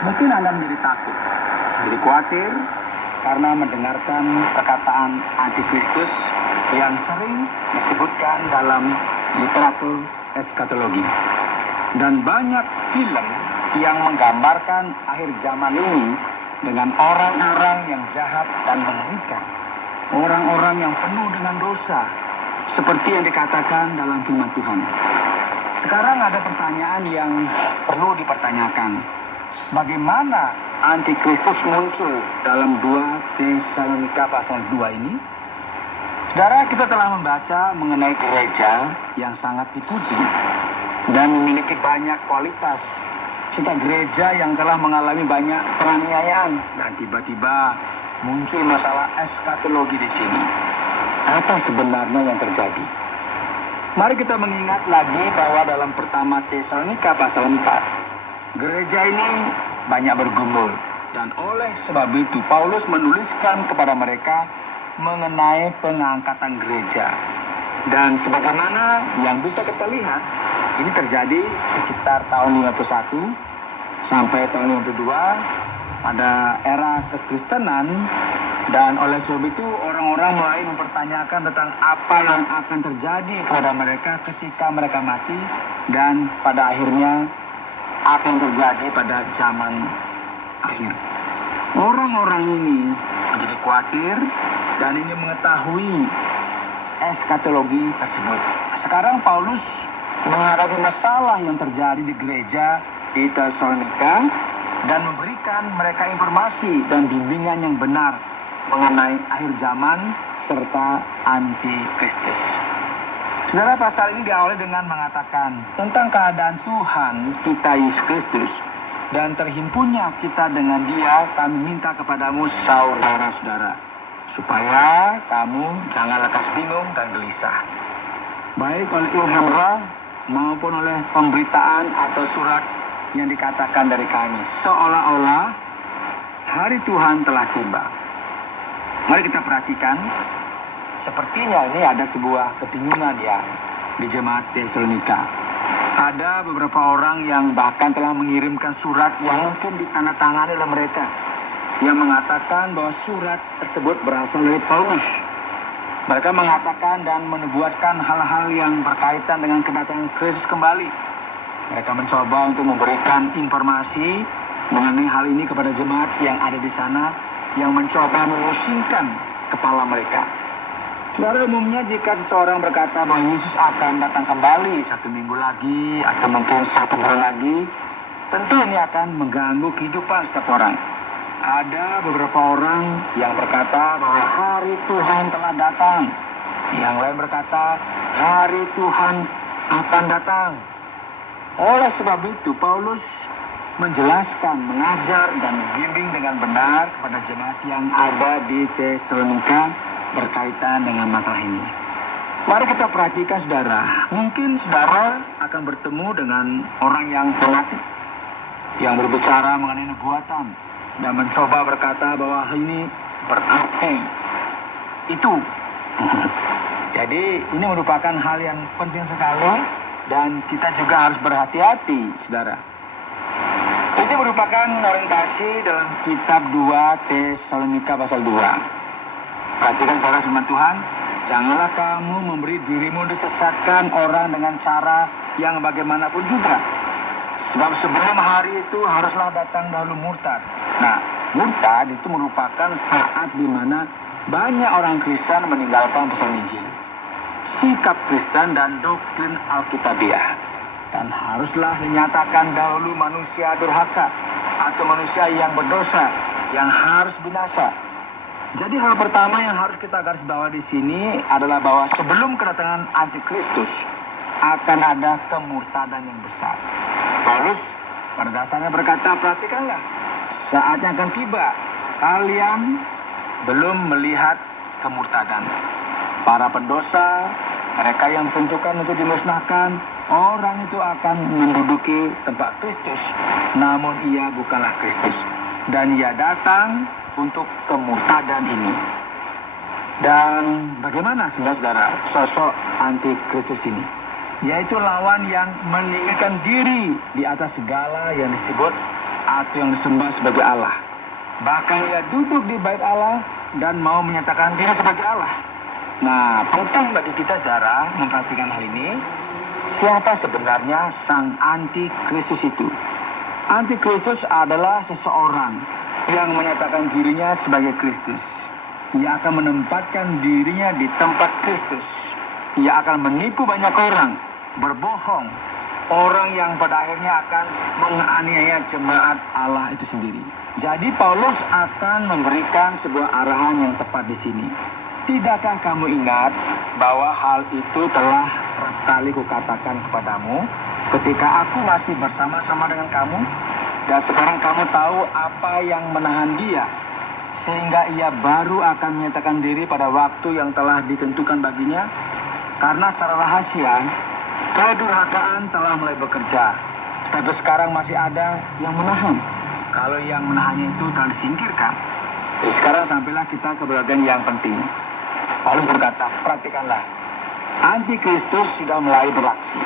Mungkin Anda menjadi takut, jadi khawatir karena mendengarkan perkataan antikristus yang sering disebutkan dalam literatur eskatologi. Dan banyak film yang menggambarkan akhir zaman ini dengan orang-orang yang jahat dan mengerikan. Orang-orang yang penuh dengan dosa, seperti yang dikatakan dalam firman Tuhan. Sekarang ada pertanyaan yang perlu dipertanyakan. Bagaimana antikristus muncul dalam 2 Tesalonika pasal 2 ini? Saudara, kita telah membaca mengenai gereja yang sangat dipuji dan memiliki banyak kualitas. Serta gereja yang telah mengalami banyak penganiayaan. Dan tiba-tiba muncul masalah eskatologi di sini. Apa sebenarnya yang terjadi? Mari kita mengingat lagi bahwa dalam pertama Tesalonika pasal 4, gereja ini banyak bergumul. Dan oleh sebab itu Paulus menuliskan kepada mereka mengenai pengangkatan gereja. Dan sebagaimana yang bisa kita lihat, ini terjadi sekitar tahun 51 sampai tahun 52 pada era kekristenan. Dan oleh sebab itu orang-orang mulai mempertanyakan tentang apa yang akan terjadi kepada mereka ketika mereka mati. Dan pada akhirnya apa yang terjadi pada zaman akhir. Orang-orang ini menjadi khawatir dan ingin mengetahui eskatologi tersebut. Sekarang Paulus menghadapi masalah yang terjadi di gereja di Tesalonika dan memberikan mereka informasi dan bimbingan yang benar mengenai akhir zaman serta antikristus. Saudara, pasal ini diawali dengan mengatakan tentang keadaan Tuhan kita Yesus Kristus dan terhimpunnya kita dengan Dia. Kami minta kepadamu saudara-saudara, supaya kamu jangan lekas bingung dan gelisah, baik oleh ilham roh maupun oleh pemberitaan atau surat yang dikatakan dari kami, seolah-olah hari Tuhan telah tiba. Mari kita perhatikan, sepertinya ini ada sebuah kebingungan ya di jemaat Tesalonika. Ada beberapa orang yang bahkan telah mengirimkan surat yang mungkin ditandatangani oleh mereka, yang mengatakan bahwa surat tersebut berasal dari Paulus. Mereka mengatakan dan menubuatkan hal-hal yang berkaitan dengan kedatangan Kristus kembali. Mereka mencoba untuk memberikan informasi mengenai hal ini kepada jemaat yang ada di sana, yang mencoba memusingkan kepala mereka. Secara umumnya jika seseorang berkata bahwa Yesus akan datang kembali 1 minggu lagi atau mungkin 1 bulan lagi, tentu ini akan mengganggu kehidupan setiap orang. Ada beberapa orang yang berkata bahwa hari Tuhan telah datang. Yang lain berkata hari Tuhan akan datang. Oleh sebab itu Paulus menjelaskan, mengajar dan membimbing dengan benar kepada jemaat yang ada di Tesalonika berkaitan dengan masalah ini. Mari kita perhatikan saudara. Mungkin saudara akan bertemu dengan orang yang fanatik, yang berbicara mengenai nubuatan dan mencoba berkata bahwa hal ini berarti itu. Jadi ini merupakan hal yang penting sekali dan kita juga harus berhati-hati saudara. Ini merupakan orientasi dalam kitab 2 Tesalonika pasal 2. Perhatikan saudara firman Tuhan, janganlah kamu memberi dirimu disesatkan orang dengan cara yang bagaimanapun juga. Sebab sebelum hari itu haruslah datang dahulu murtad. Nah, murtad itu merupakan saat di mana banyak orang Kristen meninggalkan pesan Injil, sikap Kristen dan doktrin Alkitabiah. Dan haruslah dinyatakan dahulu manusia durhaka atau manusia yang berdosa yang harus binasa. Jadi hal pertama yang harus kita garis bawah di sini adalah bahwa sebelum kedatangan antikristus akan ada kemurtadan yang besar. Paulus pada dasarnya berkata, perhatikanlah, saatnya akan tiba, kalian belum melihat kemurtadan. Para pendosa, mereka yang ditentukan untuk dimusnahkan, orang itu akan menduduki tempat Kristus, namun ia bukanlah Kristus. Dan ia datang untuk kemurtadan ini. Dan bagaimana saudara sosok antikristus ini? Yaitu lawan yang meninggikan diri di atas segala yang disebut atau yang disembah sebagai Allah. Bahkan ia duduk di bait Allah dan mau menyatakan diri sebagai Allah. Nah, penting bagi kita cara memperhatikan hal ini. Siapa sebenarnya sang antikristus itu? Antikristus adalah seseorang yang menyatakan dirinya sebagai Kristus. Ia akan menempatkan dirinya di tempat Kristus. Ia akan menipu banyak orang, berbohong, orang yang pada akhirnya akan menganiaya jemaat Allah itu sendiri. Jadi Paulus akan memberikan sebuah arahan yang tepat di sini. Tidakkah kamu ingat bahwa hal itu telah sekali kukatakan kepadamu ketika aku masih bersama-sama dengan kamu? Dan sekarang kamu tahu apa yang menahan dia, sehingga ia baru akan menyatakan diri pada waktu yang telah ditentukan baginya. Karena secara rahasia, kedurhakaan telah mulai bekerja. Tapi sekarang masih ada yang menahan. Kalau yang menahannya itu telah disingkirkan. Sekarang sampailah kita ke bagian yang penting. Paulus berkata, perhatikanlah. Antikristus sudah mulai beraksi.